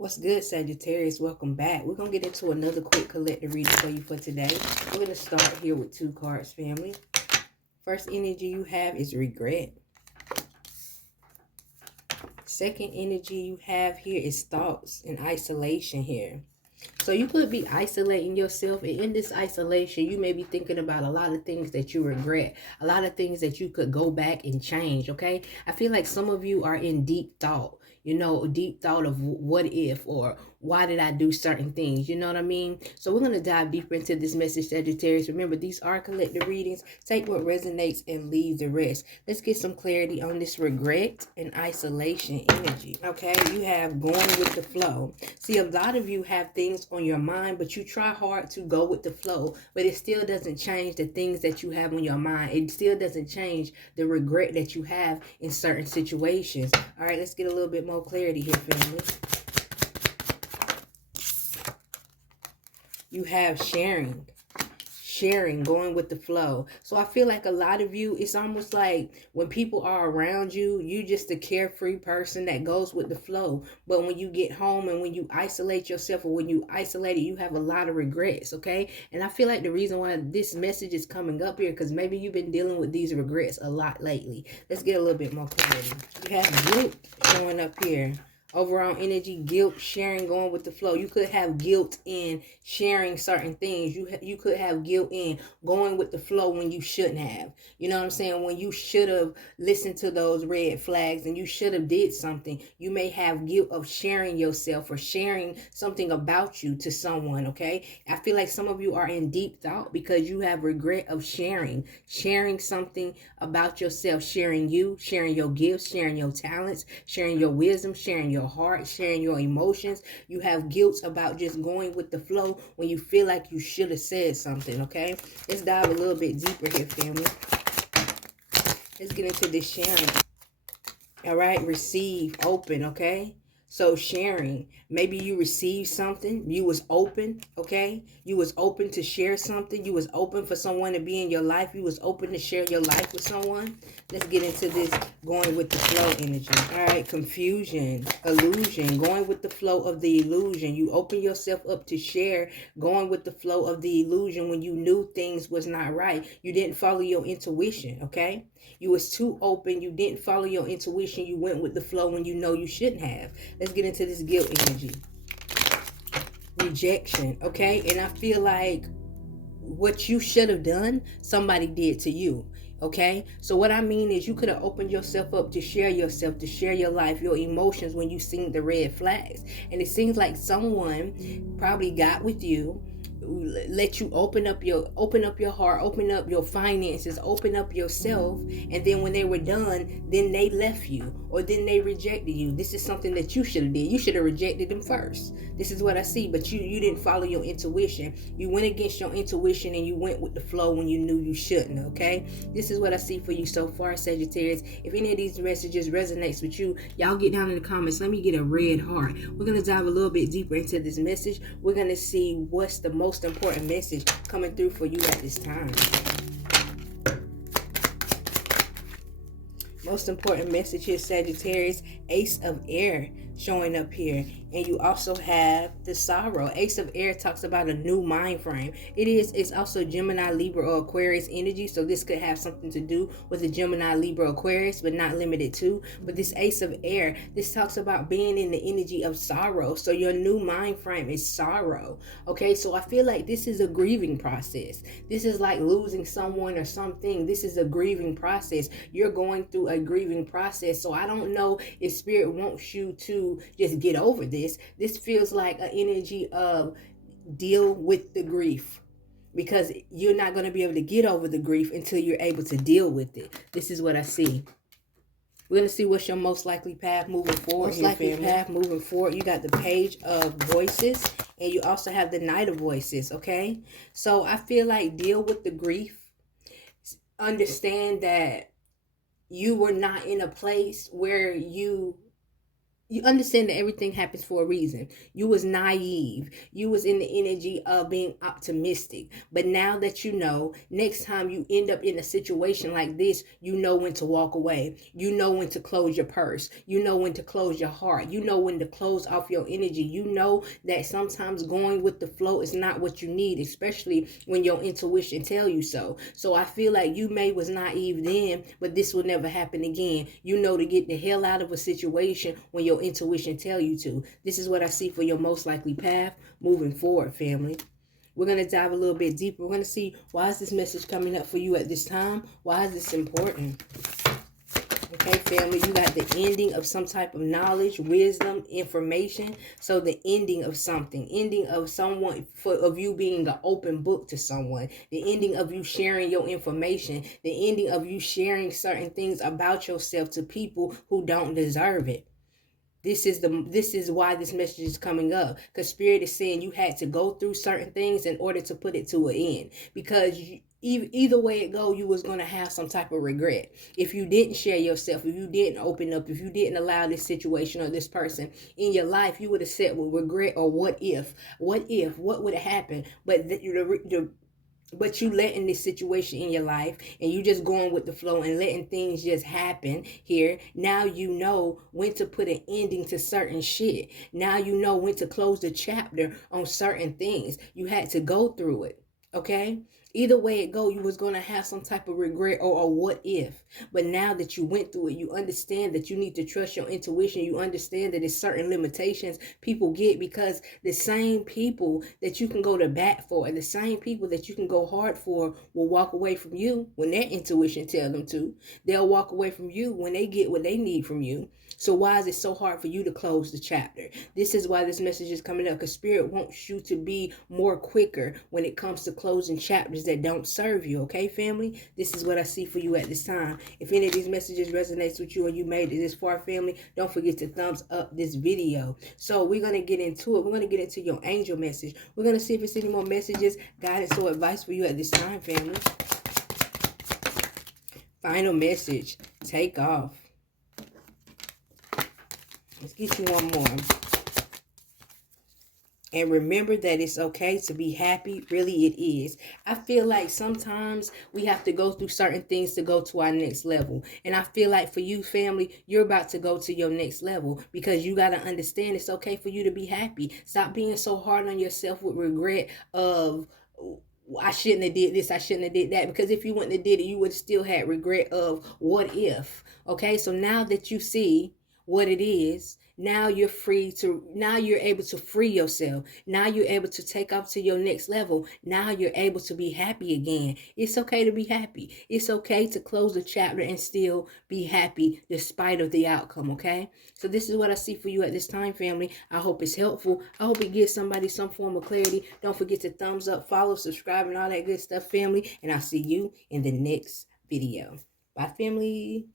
What's good, Sagittarius? Welcome back. We're going to get into another quick collective reading for you for today. We're going to start here with two cards, family. First energy you have is regret. Second energy you have here is thoughts and isolation here. So you could be isolating yourself, and in this isolation, you may be thinking about a lot of things that you regret, a lot of things that you could go back and change, okay? I feel like some of you are in deep thought, deep thought of what if or why did I do certain things, you know what I mean? So we're going to dive deeper into this message, Sagittarius. Remember, these are collective readings. Take what resonates and leave the rest. Let's get some clarity on this regret and isolation energy, okay? You have going with the flow. See, a lot of you have things on your mind, but you try hard to go with the flow, but it still doesn't change the things that you have on your mind. It still doesn't change the regret that you have in certain situations. All right, let's get a little bit more clarity here, family. You have sharing, going with the flow. So I feel like a lot of you, it's almost like when people are around you, you just a carefree person that goes with the flow. But when you get home and when you isolate yourself, or when you isolate it, you have a lot of regrets, okay? And I feel like the reason why this message is coming up here, because maybe you've been dealing with these regrets a lot lately. Let's get a little bit more clarity. You have guilt showing up here. Overall energy, guilt, sharing, going with the flow. You could have guilt in sharing certain things. You could have guilt in going with the flow when you shouldn't have. You know what I'm saying? When you should have listened to those red flags and you should have did something. You may have guilt of sharing yourself or sharing something about you to someone, okay? I feel like some of you are in deep thought because you have regret of sharing something about yourself, sharing you, sharing your gifts, sharing your talents, sharing your wisdom, sharing your heart, sharing your emotions. You have guilt about just going with the flow when you feel like you should have said something, okay? Let's dive a little bit deeper here, family. Let's get into this sharing. All right, receive, open, okay? So sharing, maybe you received something, you was open, okay? You was open to share something, you was open for someone to be in your life, you was open to share your life with someone. Let's get into this going with the flow energy. All right, confusion, illusion, going with the flow of the illusion. You open yourself up to share, going with the flow of the illusion when you knew things was not right. You didn't follow your intuition, okay? You was too open, you didn't follow your intuition, you went with the flow when you know you shouldn't have. Let's get into this guilt energy. Rejection, okay? And I feel like what you should have done, somebody did to you, okay? So what I mean is you could have opened yourself up to share yourself, to share your life, your emotions when you seen the red flags. And it seems like someone probably got with you, let you open up your heart, open up your finances, open up yourself, and then when they were done, then they left you or then they rejected you. This is something that you should have did. You should have rejected them first. This is what I see, but you didn't follow your intuition. You went against your intuition and you went with the flow when you knew you shouldn't, okay? This is what I see for you so far, Sagittarius. If any of these messages resonates with you, y'all get down in the comments. Let me get a red heart. We're going to dive a little bit deeper into this message. We're going to see what's the most important message coming through for you at this time. Most important message here, Sagittarius, Ace of Air showing up here. And you also have the sorrow. Ace of Air talks about a new mind frame. It's also Gemini, Libra, or Aquarius energy. So this could have something to do with the Gemini, Libra, Aquarius, but not limited to. But this Ace of Air, this talks about being in the energy of sorrow. So your new mind frame is sorrow. Okay, so I feel like this is a grieving process. This is like losing someone or something. This is a grieving process. You're going through a grieving process. So I don't know if Spirit wants you to just get over this. This feels like an energy of deal with the grief, because you're not going to be able to get over the grief until you're able to deal with it. This is what I see. We're going to see what's your most likely path moving forward. Moving forward, you got the Page of Voices, and you also have the Knight of Voices, okay? So I feel like deal with the grief. Understand that you were not in a place where you you understand that everything happens for a reason. You was naive. You was in the energy of being optimistic. But now that you know, next time you end up in a situation like this, you know when to walk away. You know when to close your purse. You know when to close your heart. You know when to close off your energy. You know that sometimes going with the flow is not what you need, especially when your intuition tell you so. So I feel like you may was naive then, but this will never happen again. You know to get the hell out of a situation when your intuition tell you to. This is what I see for your most likely path moving forward, family. We're going to dive a little bit deeper. We're going to see, why is this message coming up for you at this time? Why is this important? Okay, family, you got the ending of some type of knowledge, wisdom, information. So the ending of something, ending of someone, of you being an open book to someone, the ending of you sharing your information, the ending of you sharing certain things about yourself to people who don't deserve it. This is why this message is coming up, because Spirit is saying you had to go through certain things in order to put it to an end, because either way it go, you was going to have some type of regret if you didn't share yourself, if you didn't open up, if you didn't allow this situation or this person in your life. You would have said, well, regret, or what what would have happened. But but you letting this situation in your life, and you just going with the flow and letting things just happen here. Now you know when to put an ending to certain shit. Now you know when to close the chapter on certain things. You had to go through it. Okay, either way it go, you was going to have some type of regret, or a what if. But now that you went through it, you understand that you need to trust your intuition. You understand that there's certain limitations people get, because the same people that you can go to bat for, and the same people that you can go hard for, will walk away from you when their intuition tell them to. They'll walk away from you when they get what they need from you. So why is it so hard for you to close the chapter? This is why this message is coming up, because Spirit wants you to be more quicker when it comes to closing chapters that don't serve you. Okay, family? This is what I see for you at this time. If any of these messages resonates with you, or you made it this far, family, don't forget to thumbs up this video. So we're going to get into it. We're going to get into your angel message. We're going to see if it's any more messages, guidance, or advice for you at this time, family. Final message. Take off. Let's get you one more. And remember that it's okay to be happy. Really, it is. I feel like sometimes we have to go through certain things to go to our next level. And I feel like for you, family, you're about to go to your next level, because you got to understand it's okay for you to be happy. Stop being so hard on yourself with regret of, I shouldn't have did this, I shouldn't have did that. Because if you wouldn't have did it, you would still have regret of what if. Okay, so now that you see what it is, now you're able to free yourself. Now you're able to take off to your next level. Now you're able to be happy again. It's okay to be happy. It's okay to close the chapter and still be happy despite of the outcome, okay? So this is what I see for you at this time, family. I hope it's helpful. I hope it gives somebody some form of clarity. Don't forget to thumbs up, follow, subscribe, and all that good stuff, family. And I'll see you in the next video. Bye, family.